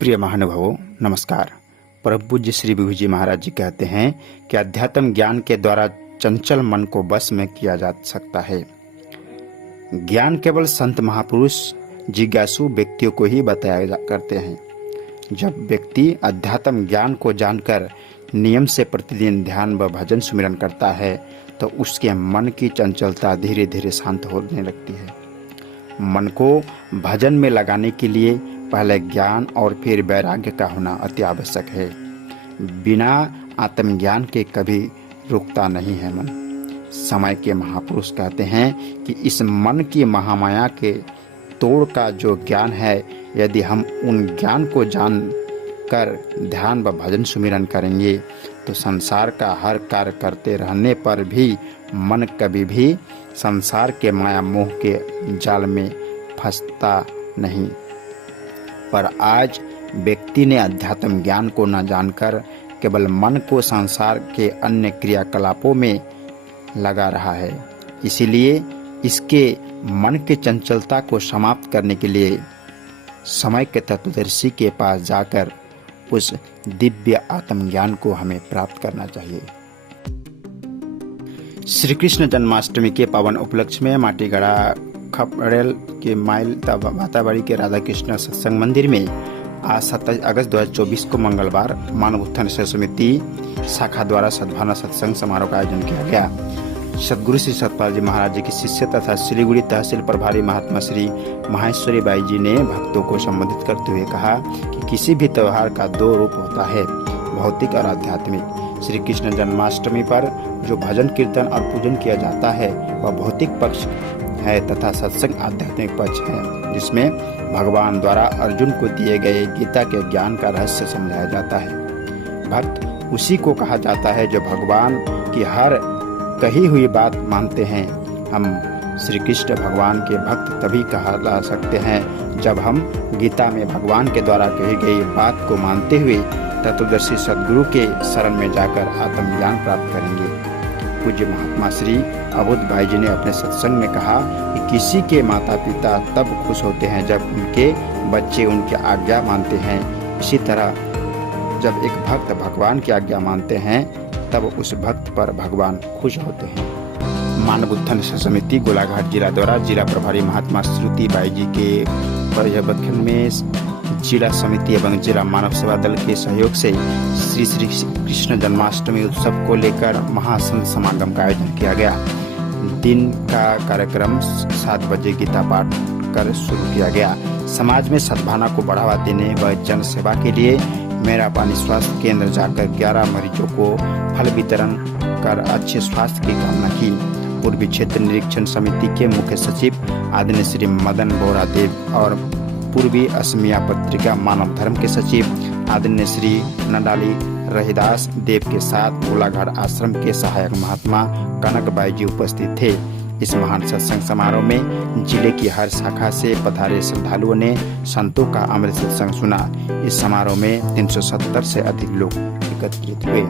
प्रिय महानुभावों, नमस्कार। परम पूज्य श्री विभू जी महाराज जी कहते हैं कि अध्यात्म ज्ञान के द्वारा चंचल मन को वश में किया जा सकता है। ज्ञान केवल संत महापुरुष जिज्ञासु व्यक्तियों को ही बताया करते हैं। जब व्यक्ति अध्यात्म ज्ञान को जानकर नियम से प्रतिदिन ध्यान व भजन सुमिरन करता है तो उसके मन की चंचलता धीरे धीरे शांत होने लगती है। मन को भजन में लगाने के लिए पहले ज्ञान और फिर वैराग्य का होना अति आवश्यक है। बिना आत्मज्ञान के कभी रुकता नहीं है मन। समय के महापुरुष कहते हैं कि इस मन की महामाया के तोड़ का जो ज्ञान है, यदि हम उन ज्ञान को जान कर ध्यान व भजन सुमिरन करेंगे तो संसार का हर कार्य करते रहने पर भी मन कभी भी संसार के माया मोह के जाल में फंसता नहीं। पर आज व्यक्ति ने अध्यात्म ज्ञान को न जानकर केवल मन को संसार के अन्य क्रियाकलापों में लगा रहा है। इसीलिए इसके मन के चंचलता को समाप्त करने के लिए समय के तत्वदर्शी के पास जाकर उस दिव्य आत्मज्ञान को हमें प्राप्त करना चाहिए। श्री कृष्ण जन्माष्टमी के पावन उपलक्ष्य में माटीगढ़ा खपरेल के माइल माताबाड़ी के राधा कृष्ण सत्संग मंदिर में आज 27 अगस्त 2024 को मंगलवार मानव उत्थान समिति शाखा द्वारा सद्भावना सत्संग समारोह का आयोजन किया गया। सदगुरु श्री सतपाल जी महाराज जी की शिष्य तथा सिलीगुड़ी तहसील प्रभारी महात्मा श्री माहेश्वरी बाई जी ने भक्तों को संबोधित करते हुए कहा कि किसी भी त्योहार का दो रूप होता है, भौतिक और आध्यात्मिक। श्री कृष्ण जन्माष्टमी पर जो भजन कीर्तन और पूजन किया जाता है वह भौतिक पक्ष है तथा सत्संग आध्यात्मिक पक्ष है, जिसमें भगवान द्वारा अर्जुन को दिए गए गीता के ज्ञान का रहस्य समझाया जाता है। भक्त उसी को कहा जाता है जो भगवान की हर कही हुई बात मानते हैं। हम श्री कृष्ण भगवान के भक्त तभी कहा सकते हैं जब हम गीता में भगवान के द्वारा कही गई बात को मानते हुए तत्वदर्शी सदगुरु के शरण में जाकर आत्मज्ञान प्राप्त करेंगे। पूज्य महात्मा श्री अबोध भाई जी ने अपने सत्संग में कहा कि किसी के माता पिता तब खुश होते हैं जब उनके बच्चे उनकी आज्ञा मानते हैं। इसी तरह जब एक भक्त भगवान की आज्ञा मानते हैं तब उस भक्त पर भगवान खुश होते हैं। मानव उत्थान समिति गोलाघाट जिला द्वारा जिला प्रभारी महात्मा श्रुति बाई जी के पर्यवेक्षण में जिला समिति एवं जिला मानव सेवा दल के सहयोग से श्री कृष्ण जन्माष्टमी उत्सव को लेकर महासंत समागम का आयोजन किया गया। दिन का कार्यक्रम 7 बजे गीता पाठ कर शुरू किया गया। समाज में सद्भावना को बढ़ावा देने व जन सेवा के लिए मेरा पानी स्वास्थ्य केंद्र जाकर 11 मरीजों को फल वितरण कर अच्छे स्वास्थ्य की कामना की। पूर्वी क्षेत्र निरीक्षण समिति के मुख्य सचिव आदरणीय श्री मदन बोरा देव और पूर्वी असमिया पत्रिका मानव धर्म के सचिव आदरणीय श्री नडाली रहीदास देव के साथ गोलाघाट आश्रम के सहायक महात्मा कनक बाई जी उपस्थित थे। इस महान सत्संग समारोह में जिले की हर शाखा से पधारे श्रद्धालुओं ने संतों का अमृत सत्संग सुना। इस समारोह में 370 से अधिक लोग एकत्रित हुए।